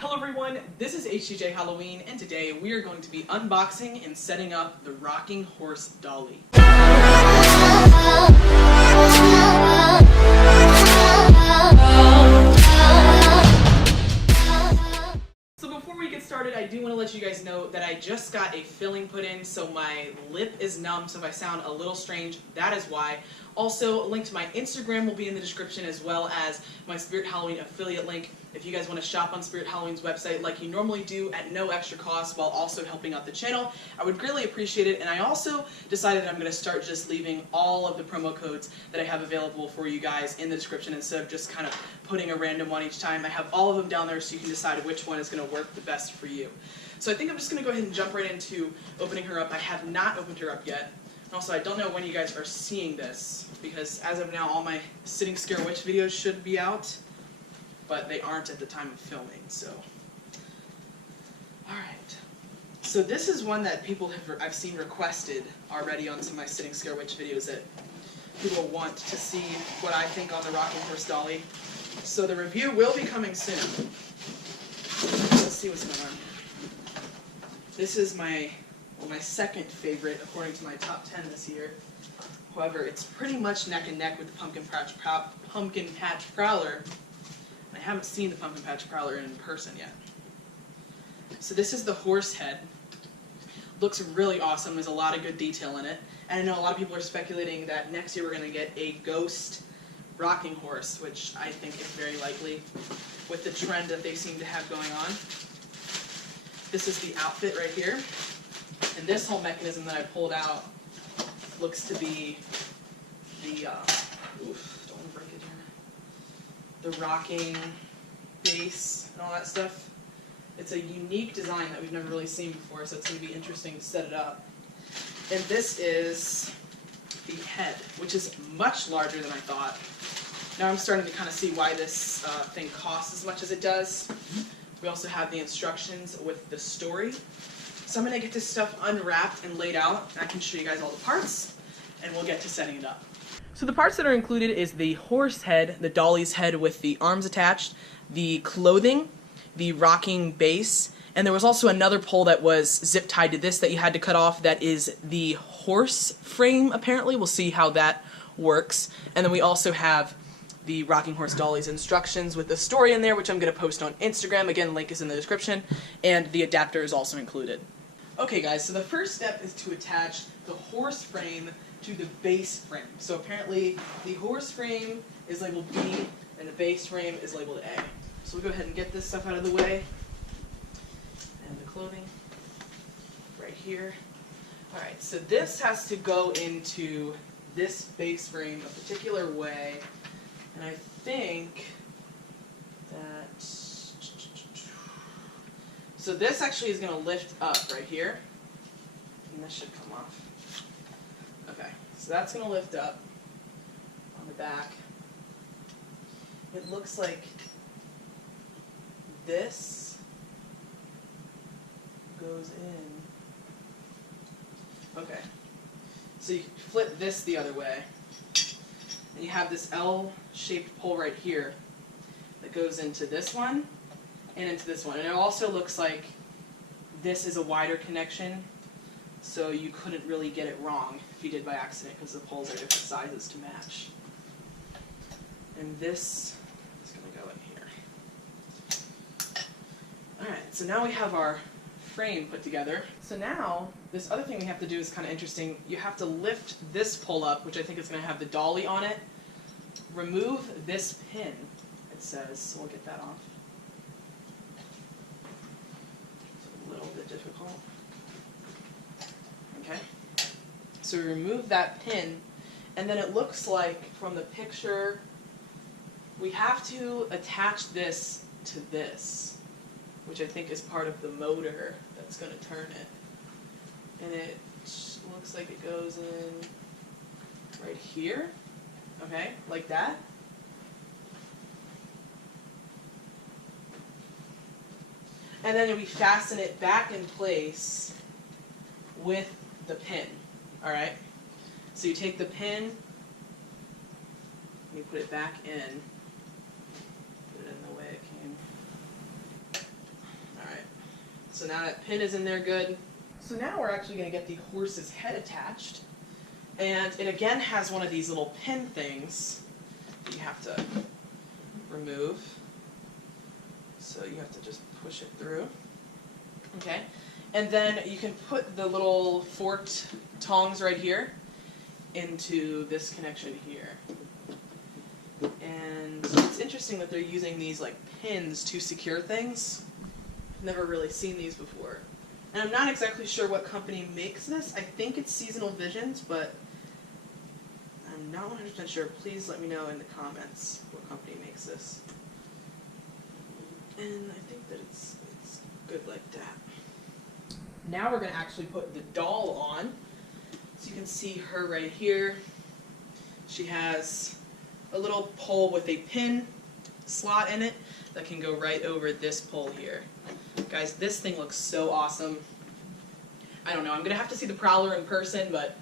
Hello everyone, this is HTJ Halloween, and today we are going to be unboxing and setting up the rocking horse Dolly. So before we get started, I do want to let you guys know that I just got a filling put in, so my lip is numb, so if I sound a little strange, that is why. Also, a link to my Instagram will be in the description, as well as my Spirit Halloween affiliate link if you guys want to shop on Spirit Halloween's website like you normally do at no extra cost while also helping out the channel. I would greatly appreciate it, and I also decided that I'm going to start just leaving all of the promo codes that I have available for you guys in the description instead of just kind of putting a random one each time. I have all of them down there so you can decide which one is going to work the best for you. So I think I'm just going to go ahead and jump right into opening her up. I have not opened her up yet. And also, I don't know when you guys are seeing this, because as of now, all my Sitting Scare Witch videos should be out, but they aren't at the time of filming, so. Alright. So this is one that I've seen requested already on some of my Sitting Scare Witch videos that people want to see what I think on the rocking horse Dolly. So the review will be coming soon. Let's see what's going on. This is my second favorite according to my top 10 this year. However, it's pretty much neck and neck with the Pumpkin Patch Prowler. I haven't seen the Pumpkin Patch Prowler in person yet. So this is the horse head. Looks really awesome. There's a lot of good detail in it. And I know a lot of people are speculating that next year we're going to get a ghost rocking horse, which I think is very likely with the trend that they seem to have going on. This is the outfit right here. And this whole mechanism that I pulled out looks to be the, don't want to break it here, the rocking base and all that stuff. It's a unique design that we've never really seen before, so it's going to be interesting to set it up. And this is the head, which is much larger than I thought. Now I'm starting to kind of see why this thing costs as much as it does. We also have the instructions with the story. So I'm going to get this stuff unwrapped and laid out, and I can show you guys all the parts, and we'll get to setting it up. So the parts that are included is the horse head, the Dolly's head with the arms attached, the clothing, the rocking base, and there was also another pole that was zip tied to this that you had to cut off that is the horse frame, apparently. We'll see how that works. And then we also have the rocking horse Dolly's instructions with the story in there, which I'm going to post on Instagram. Again, link is in the description, and the adapter is also included. Okay guys, so the first step is to attach the horse frame to the base frame. So apparently the horse frame is labeled B and the base frame is labeled A. So we'll go ahead and get this stuff out of the way. And the clothing right here. Alright, so this has to go into this base frame a particular way. And I think that, so this actually is going to lift up right here, and this should come off. Okay, so that's going to lift up on the back. It looks like this goes in. Okay, so you flip this the other way. And you have this L-shaped pole right here that goes into this one and into this one. And it also looks like this is a wider connection, so you couldn't really get it wrong if you did by accident because the poles are different sizes to match. And this is going to go in here. Alright, so now we have our frame put together. So now, this other thing we have to do is kind of interesting. You have to lift this pole up, which I think is going to have the Dolly on it. Remove this pin, it says, so we'll get that off. It's a little bit difficult. Okay, so we remove that pin, and then it looks like from the picture, we have to attach this to this, which I think is part of the motor that's going to turn it. And it looks like it goes in right here, okay, like that. And then we fasten it back in place with the pin, alright? So you take the pin, and you put it back in, put it in the way it came. So now that pin is in there good. So now we're actually going to get the horse's head attached. And it again has one of these little pin things that you have to remove. So you have to just push it through. Okay. And then you can put the little forked tongs right here into this connection here. And it's interesting that they're using these like pins to secure things. I've never really seen these before. And I'm not exactly sure what company makes this. I think it's Seasonal Visions, but I'm not 100% sure. Please let me know in the comments what company makes this. And I think that it's good like that. Now we're going to actually put the doll on. So you can see her right here. She has a little pole with a pin slot in it that can go right over this pole here. Guys, this thing looks so awesome. I don't know, I'm going to have to see the Prowler in person, but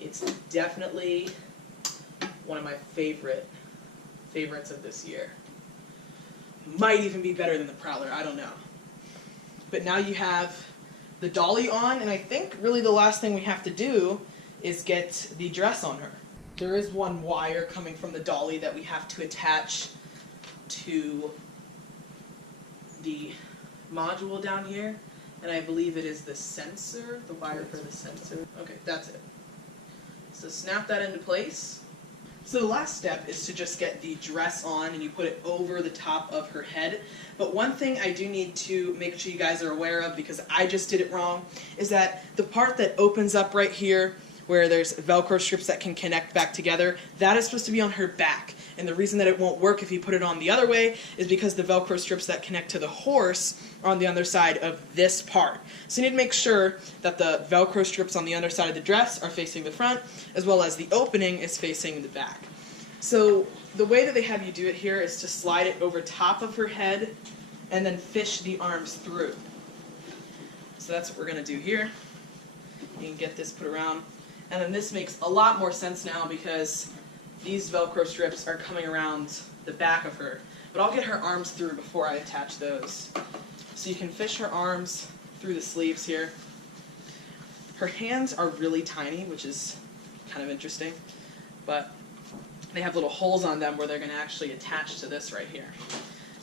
it's definitely one of my favorites of this year. Might even be better than the Prowler, I don't know. But now you have the dolly on, and I think really the last thing we have to do is get the dress on her. There is one wire coming from the dolly that we have to attach to the module down here, and I believe it is the sensor, the wire for the sensor. Okay, that's it. So snap that into place. So the last step is to just get the dress on, and you put it over the top of her head. But one thing I do need to make sure you guys are aware of, because I just did it wrong, is that the part that opens up right here, where there's Velcro strips that can connect back together, that is supposed to be on her back. And the reason that it won't work if you put it on the other way is because the Velcro strips that connect to the horse are on the underside of this part. So you need to make sure that the Velcro strips on the underside of the dress are facing the front, as well as the opening is facing the back. So the way that they have you do it here is to slide it over top of her head and then fish the arms through. So that's what we're going to do here. You can get this put around. And then this makes a lot more sense now because these Velcro strips are coming around the back of her. But I'll get her arms through before I attach those. So you can fish her arms through the sleeves here. Her hands are really tiny, which is kind of interesting. But they have little holes on them where they're going to actually attach to this right here.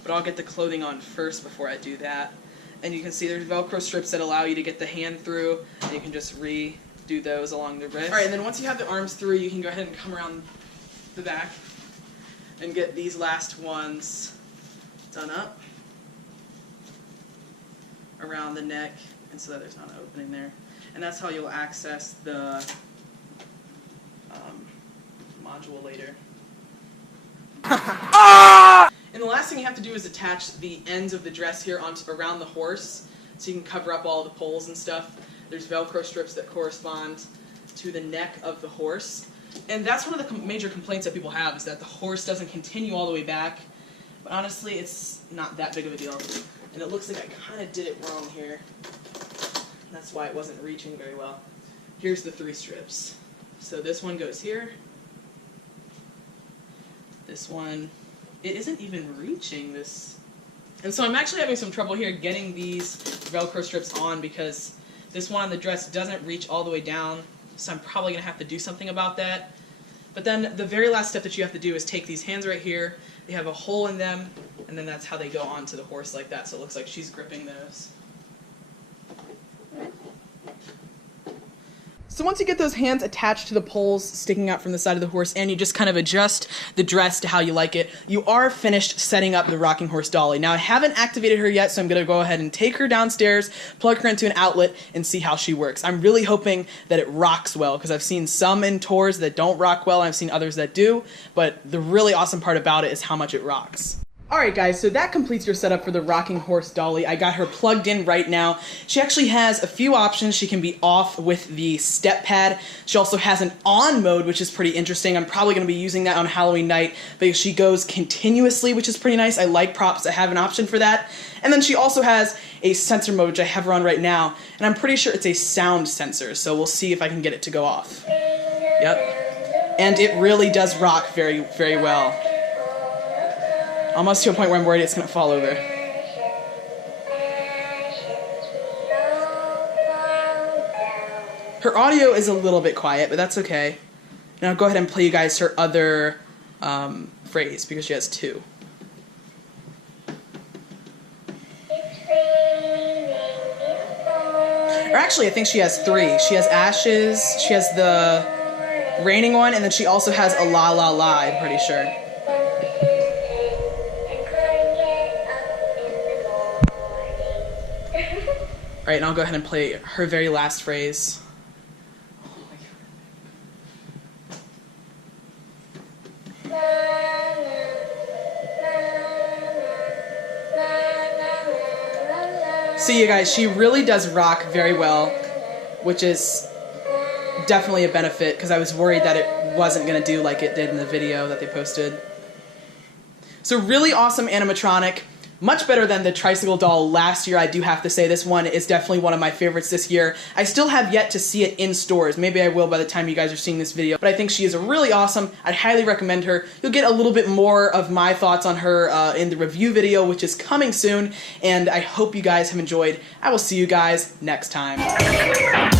But I'll get the clothing on first before I do that. And you can see there's Velcro strips that allow you to get the hand through, and you can just redo those along the wrist. Alright, and then once you have the arms through, you can go ahead and come around the back and get these last ones done up around the neck, and so that there's not an opening there. And that's how you'll access the module later. And the last thing you have to do is attach the ends of the dress here around the horse, so you can cover up all the poles and stuff. There's Velcro strips that correspond to the neck of the horse. And that's one of the major complaints that people have, is that the horse doesn't continue all the way back. But honestly, it's not that big of a deal. And it looks like I kind of did it wrong here. That's why it wasn't reaching very well. Here's the 3 strips. So this one goes here. This one, it isn't even reaching this. And so I'm actually having some trouble here getting these Velcro strips on because this one on the dress doesn't reach all the way down. So I'm probably going to have to do something about that. But then the very last step that you have to do is take these hands right here. They have a hole in them, and then that's how they go onto the horse like that. So it looks like she's gripping those. So once you get those hands attached to the poles sticking out from the side of the horse, and you just kind of adjust the dress to how you like it, you are finished setting up the rocking horse dolly. Now I haven't activated her yet, so I'm going to go ahead and take her downstairs, plug her into an outlet, and see how she works. I'm really hoping that it rocks well, because I've seen some in tours that don't rock well, and I've seen others that do, but the really awesome part about it is how much it rocks. Alright guys, so that completes your setup for the rocking horse dolly. I got her plugged in right now. She actually has a few options. She can be off with the step pad. She also has an on mode, which is pretty interesting. I'm probably going to be using that on Halloween night because she goes continuously, which is pretty nice. I like props that have an option for that. And then she also has a sensor mode, which I have her on right now, and I'm pretty sure it's a sound sensor, so we'll see if I can get it to go off. Yep. And it really does rock very, very well. Almost to a point where I'm worried it's going to fall over. Her audio is a little bit quiet, but that's okay. Now I'll go ahead and play you guys her other phrase, because she has two. Or actually, I think she has three. She has ashes, she has the raining one, and then she also has a la la la, I'm pretty sure. Alright, and I'll go ahead and play her very last phrase. See, you guys, she really does rock very well, which is definitely a benefit, because I was worried that it wasn't going to do like it did in the video that they posted. So really awesome animatronic. Much better than the tricycle doll last year, I do have to say. This one is definitely one of my favorites this year. I still have yet to see it in stores. Maybe I will by the time you guys are seeing this video. But I think she is really awesome. I'd highly recommend her. You'll get a little bit more of my thoughts on her in the review video, which is coming soon. And I hope you guys have enjoyed. I will see you guys next time.